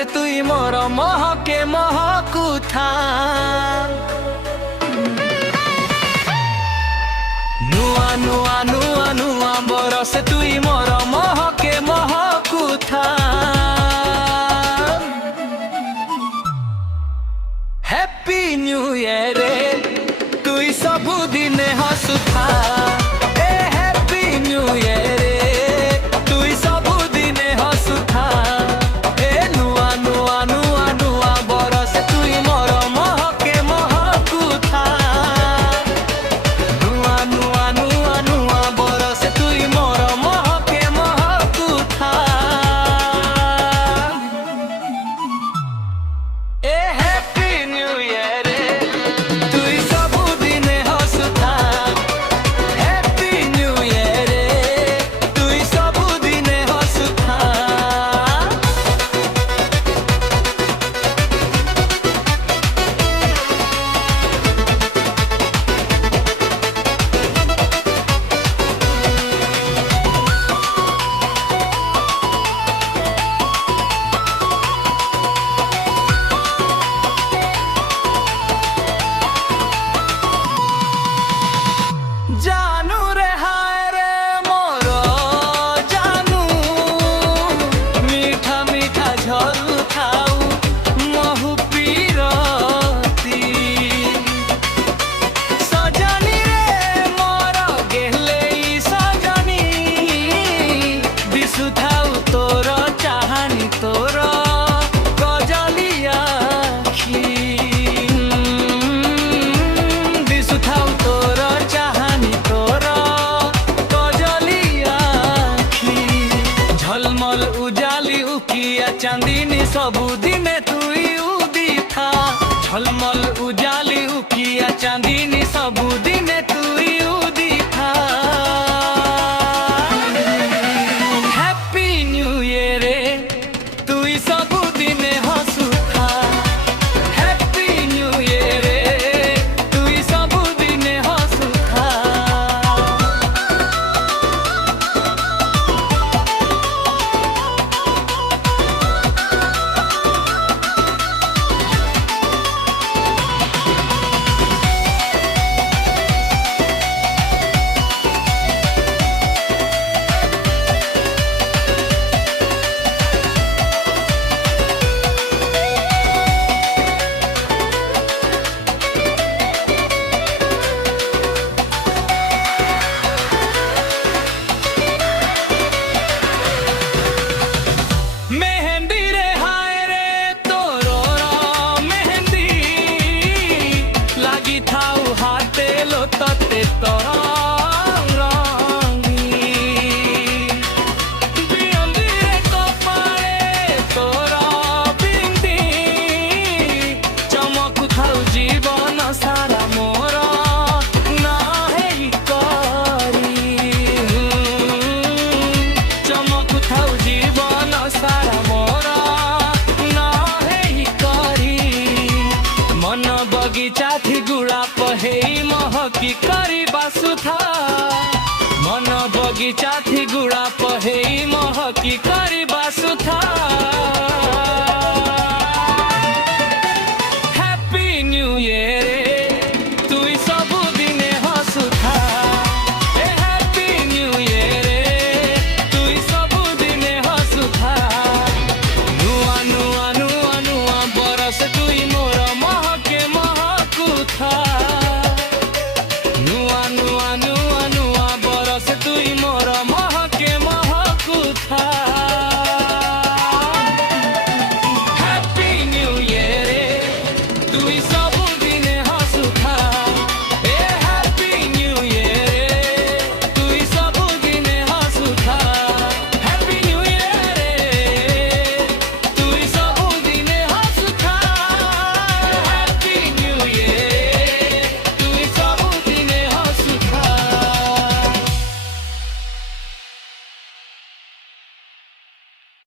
बरसे तुई मोर महके महकुथा नुआ नुआ नुआ नुआ बरसे तुई मोर महके महकुथा हैप्पी न्यू ईयर रे तुई सबु दिने हसुथा ए हैप्पी न्यू ईयर रे तुई सबु दिने हसुथा ए नुआ नुआ नुआ नुआ बरसे तुई मोर महके महकुथा नुआ नुआ नुआ नुआ बरसे तुई मोर महके महकुथा ए हैप्पी न्यू ईयर रे तुई सबु दिने हसुथा हैप्पी न्यू ईयर रे तुई सबु दिने हसुथा जानू रे हाय रे मोर जानू मीठा मीठा झरू खाऊ महु पीरती सजनी रे मोर गेले सजनी दिसु थाऊ तोर चाहानी तोर गजलिया दिसु थाऊ तोर चाहानी तोर गजलिया झलमल उजाली उकिया चांदनी सबु दिने तुई उदिथा झलमल उजाली उकिया चांदनी सबु दिने तुई उदिथा हैप्पी न्यू ईयर रे तुई सबु दिने हसुथा हैप्पी न्यू ईयर रे तुई सबु दिने हसुथा मेहंदी रे हाय रे तोरो मेहंदी लागी थाऊ हाथे लो तते तोरा रंगी बियंदी रे कपाळे तोरा बिंदी चमक थाऊ जीवन सारा मोर ना हेई करी चमक थाऊ जीवन सारा मोर ना हेई करी मन बगीचा थी गुड़ा पहेई महकी करी बासुथा मन बगीचा थी गुड़ा पहेई महकी करी बासुथा हैप्पी न्यू ईयर रे तुई सबु दिने हसुथा ए हैप्पी न्यू ईयर रे तुई सबु दिने हसुथा नुआ नुआ नुआ नुआ बरस तुई मोर महके महकुथा नुआ नुआ नुआ नुआ बरस तुई मोर महके महकुथा हैप्पी न्यू ईयर रे तुई